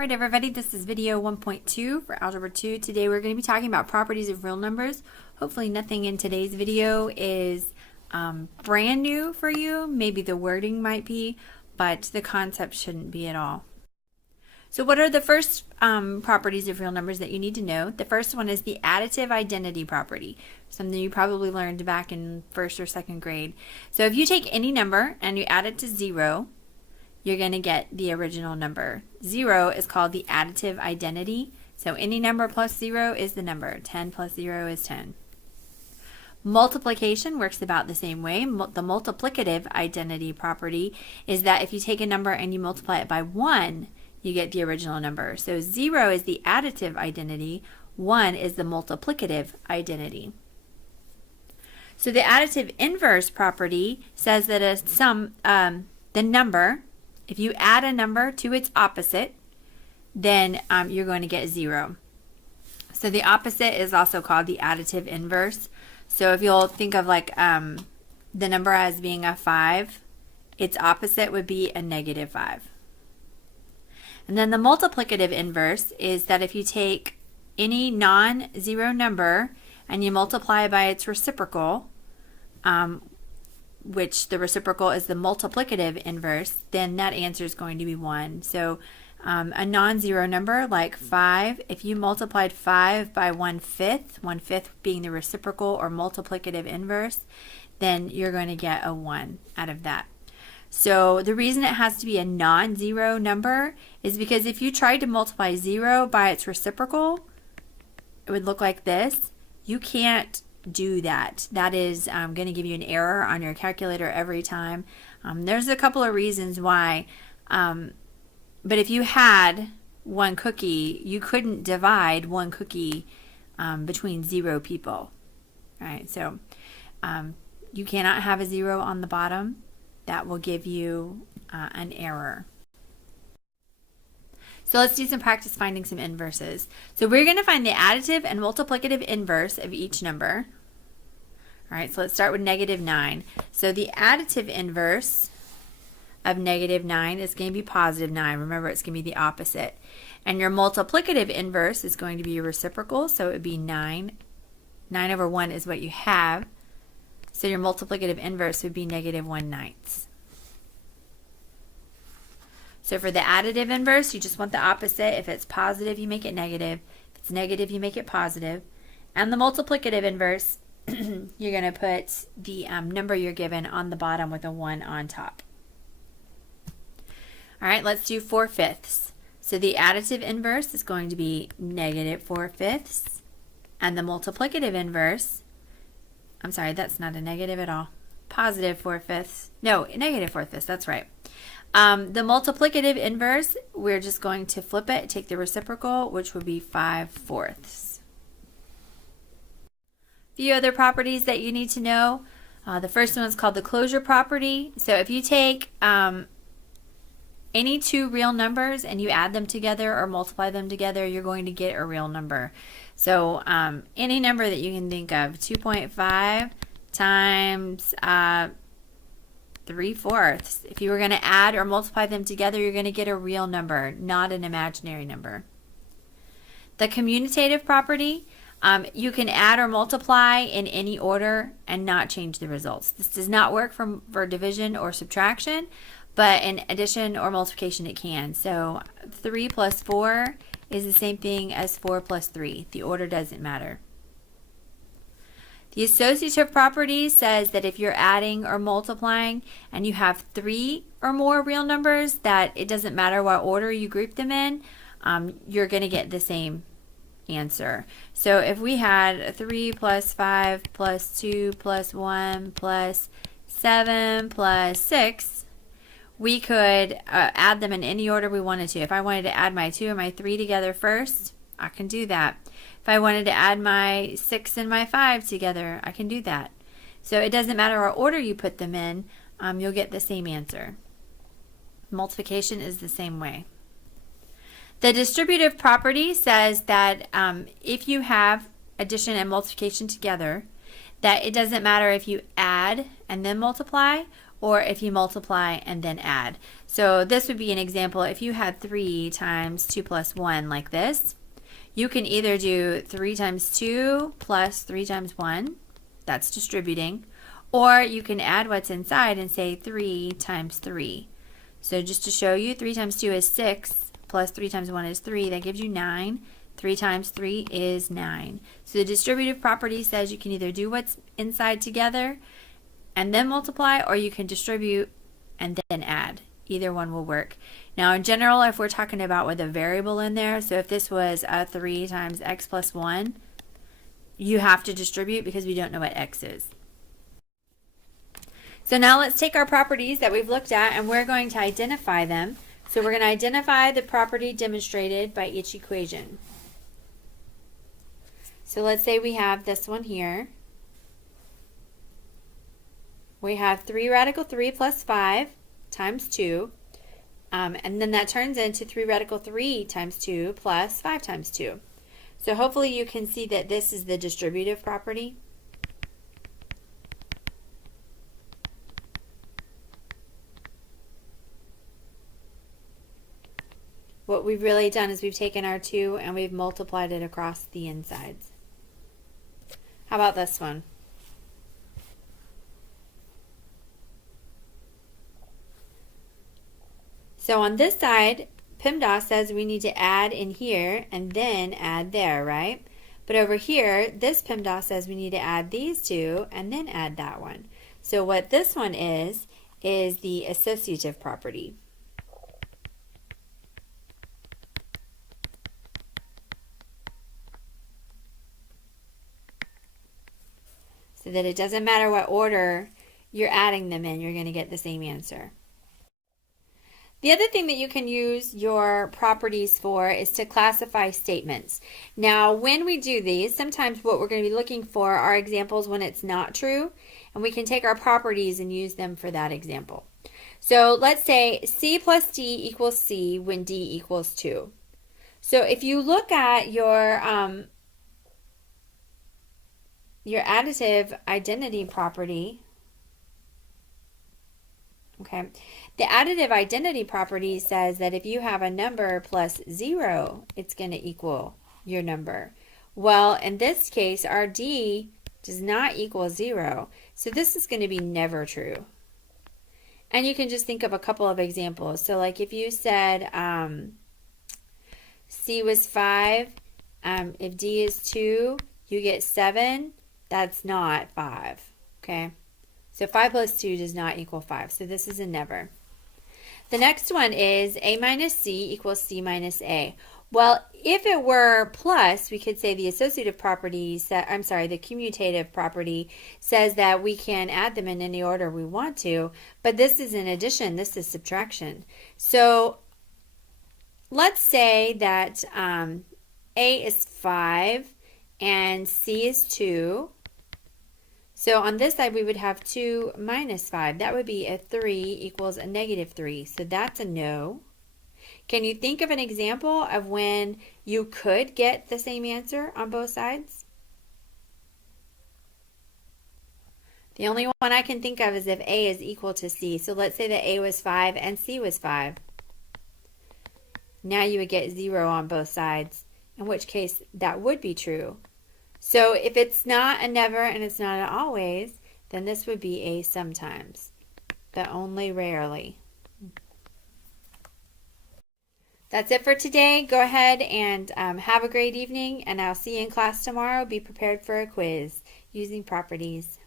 Alright everybody, this is video 1.2 for Algebra 2. Today we're going to be talking about properties of real numbers. Hopefully nothing in today's video is brand new for you. Maybe the wording might be, but the concept shouldn't be at all. So what are the first properties of real numbers that you need to know? The first one is the additive identity property, something you probably learned back in first or second grade. So if you take any number and you add it to 0, you're going to get the original number. 0 is called the additive identity. So any number plus 0 is the number. 10 plus 0 is 10. Multiplication works about the same way. The multiplicative identity property is that if you take a number and you multiply it by 1, you get the original number. So 0 is the additive identity. 1 is the multiplicative identity. So the additive inverse property says that the number, if you add a number to its opposite, then you're going to get 0. So the opposite is also called the additive inverse. So if you'll think of like the number as being a 5, its opposite would be a negative 5. And then the multiplicative inverse is that if you take any non-zero number and you multiply by its reciprocal, which the reciprocal is the multiplicative inverse, then that answer is going to be 1. So a non-zero number like 5, if you multiplied 5 by 1/5, 1/5 being the reciprocal or multiplicative inverse, then you're going to get a 1 out of that. So the reason it has to be a non-zero number is because if you tried to multiply 0 by its reciprocal, it would look like this. You can't do that. That is going to give you an error on your calculator every time. There's a couple of reasons why, but if you had one cookie, you couldn't divide one cookie between 0 people. All right, so you cannot have a 0 on the bottom. That will give you an error. So let's do some practice finding some inverses. So we're going to find the additive and multiplicative inverse of each number. All right, so let's start with negative 9. So the additive inverse of negative 9 is going to be positive 9. Remember, it's going to be the opposite. And your multiplicative inverse is going to be your reciprocal, so it would be 9. 9 over 1 is what you have. So your multiplicative inverse would be negative 1/9. So for the additive inverse, you just want the opposite. If it's positive, you make it negative. If it's negative, you make it positive. And the multiplicative inverse, you're going to put the number you're given on the bottom with a 1 on top. All right, let's do 4/5. So the additive inverse is going to be negative 4/5. And the multiplicative inverse, I'm sorry, that's not a negative at all. Positive 4/5. No, negative 4/5, that's right. The multiplicative inverse, we're just going to flip it, take the reciprocal, which would be 5/4. Few other properties that you need to know. The first one is called the closure property. So if you take any two real numbers and you add them together or multiply them together, you're going to get a real number. So any number that you can think of, 2.5 times 3/4. If you were going to add or multiply them together, you're going to get a real number, not an imaginary number. The commutative property, you can add or multiply in any order and not change the results. This does not work for division or subtraction, but in addition or multiplication it can. So 3 plus 4 is the same thing as 4 plus 3. The order doesn't matter. The associative property says that if you're adding or multiplying and you have 3 or more real numbers, that it doesn't matter what order you group them in, you're going to get the same answer. So if we had 3 plus 5 plus 2 plus 1 plus 7 plus 6, we could add them in any order we wanted to. If I wanted to add my 2 and my 3 together first, I can do that. If I wanted to add my 6 and my 5 together, I can do that. So it doesn't matter what order you put them in, you'll get the same answer. Multiplication is the same way. The distributive property says that if you have addition and multiplication together, that it doesn't matter if you add and then multiply or if you multiply and then add. So this would be an example. If you had 3 times 2 plus 1 like this, you can either do 3 times 2 plus 3 times 1, that's distributing, or you can add what's inside and say 3 times 3. So just to show you, 3 times 2 is 6, plus 3 times 1 is 3, that gives you 9. 3 times 3 is 9. So the distributive property says you can either do what's inside together and then multiply, or you can distribute and then add. Either one will work. Now in general, if we're talking about with a variable in there, so if this was a 3 times x plus 1, you have to distribute because we don't know what x is. So now let's take our properties that we've looked at and we're going to identify them. So we're going to identify the property demonstrated by each equation. So let's say we have this one here. We have 3 radical 3 plus 5 times 2. And then that turns into 3 radical 3 times 2 plus 5 times 2. So hopefully you can see that this is the distributive property. What we've really done is we've taken our 2 and we've multiplied it across the insides. How about this one? So on this side, PEMDAS says we need to add in here and then add there, right? But over here, this PEMDAS says we need to add these two and then add that one. So what this one is the associative property. So that it doesn't matter what order you're adding them in, you're going to get the same answer. The other thing that you can use your properties for is to classify statements. Now, when we do these, sometimes what we're going to be looking for are examples when it's not true, and we can take our properties and use them for that example. So let's say C plus D equals C when D equals 2. So if you look at your additive identity property, okay, the additive identity property says that if you have a number plus 0, it's going to equal your number. Well, in this case, our D does not equal 0, so this is going to be never true. And you can just think of a couple of examples. So like if you said C was 5, if D is 2, you get 7, that's not 5, okay? So 5 plus 2 does not equal 5, so this is a never. The next one is A minus C equals C minus A. Well, if it were plus, we could say the associative property, the commutative property says that we can add them in any order we want to, but this is an addition, this is subtraction. So let's say that A is 5 and C is 2. So on this side we would have 2 minus 5. That would be a 3 equals a negative 3. So that's a no. Can you think of an example of when you could get the same answer on both sides? The only one I can think of is if A is equal to C. So let's say that A was 5 and C was 5. Now you would get 0 on both sides, in which case that would be true. So if it's not a never and it's not an always, then this would be a sometimes, but only rarely. That's it for today. Go ahead and have a great evening, and I'll see you in class tomorrow. Be prepared for a quiz using properties.